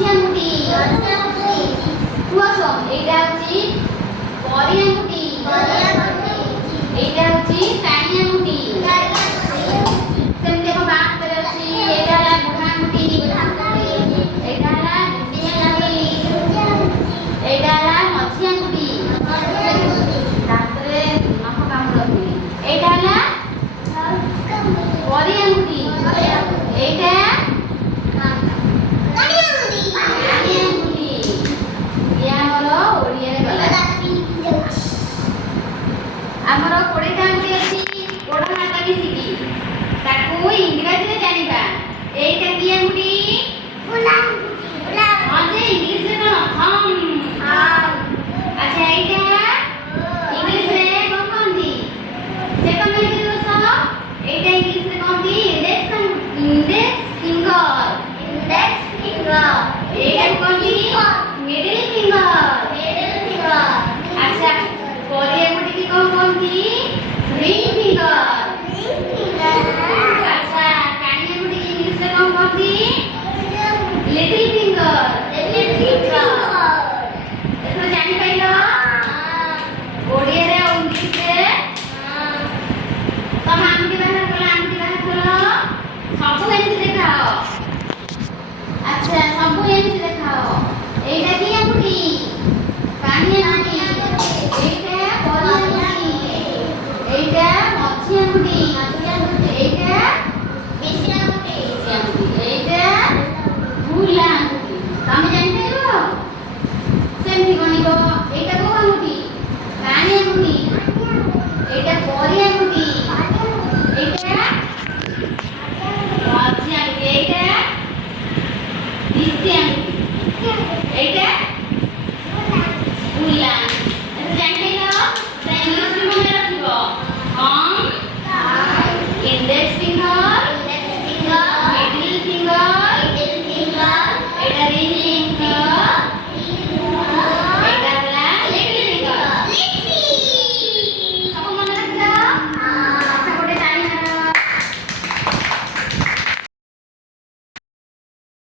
ମଝି ଆଙ୍ଗୁଠି କୁହ ଏଇଟା ହଉଛି ବରି ଆଙ୍ଗୁଠି ଏଇଟା ହଉଛି କାଣି ଆଙ୍ଗୁଠି ସେମିତି ଆମ ବାଁ ହାତରେ ଅଛି ଏଇଟା ହେଲା ବୁଢ଼ା ଆଙ୍ଗୁଠି ଏଇଟା ହେଲା ଡୁଡି ଆଙ୍ଗୁଠି ଏଇଟା ହେଲା ମଝି ଆଙ୍ଗୁଠି ଦାନ୍ତରେ ନଖ କାମୁଡନ୍ତି ଏଇଟା ହେଲା ବରି ଆଙ୍ଗୁଠି ଏଇଟା ଆମର 20ଟା ଆଙ୍ଗୁଠି ଅଛି ଗୋଡ଼ ହାତ ମିଶିକି ତାକୁ ଇଂରାଜୀରେ ଜାଣିବା ଏଇଟା କି ଆଙ୍ଗୁଠି ହଁ ଯେ ଇଂଲିଶରେ କ'ଣ ଆଚ୍ଛା ଏଇଟା ଇଂଲିଶରେ କ'ଣ କହନ୍ତି ସେ କ'ଣ କହିଛି ଦୋଷ ଏଇଟା ଇଂଲିଶରେ କହନ୍ତି ଇଣ୍ଡେକ୍ସ ଫିଙ୍ଗର ଏଇଟାକୁ କହନ୍ତି ମିଡିଲ ଫିଙ୍ଗର ଆଚ୍ଛା ବରି ଆଙ୍ଗୁଠିକି କ'ଣ କହନ୍ତି ରିଙ୍ଗ ଫିଙ୍ଗର ଆଚ୍ଛା କାଣି ଆଙ୍ଗୁଠିକି ଇଂଲିଶରେ କ'ଣ କହନ୍ତି ଲିଟିଲ ଫିଙ୍ଗର ଏଥର ଜାଣିପାରିଲ ଓଡ଼ିଆରେ ଆଉ ଇଂଲିଶରେ ତମ ଆଙ୍ଗୁଠି ବାହାର କଲ ସବୁ ଏମିତି ଦେଖାଅ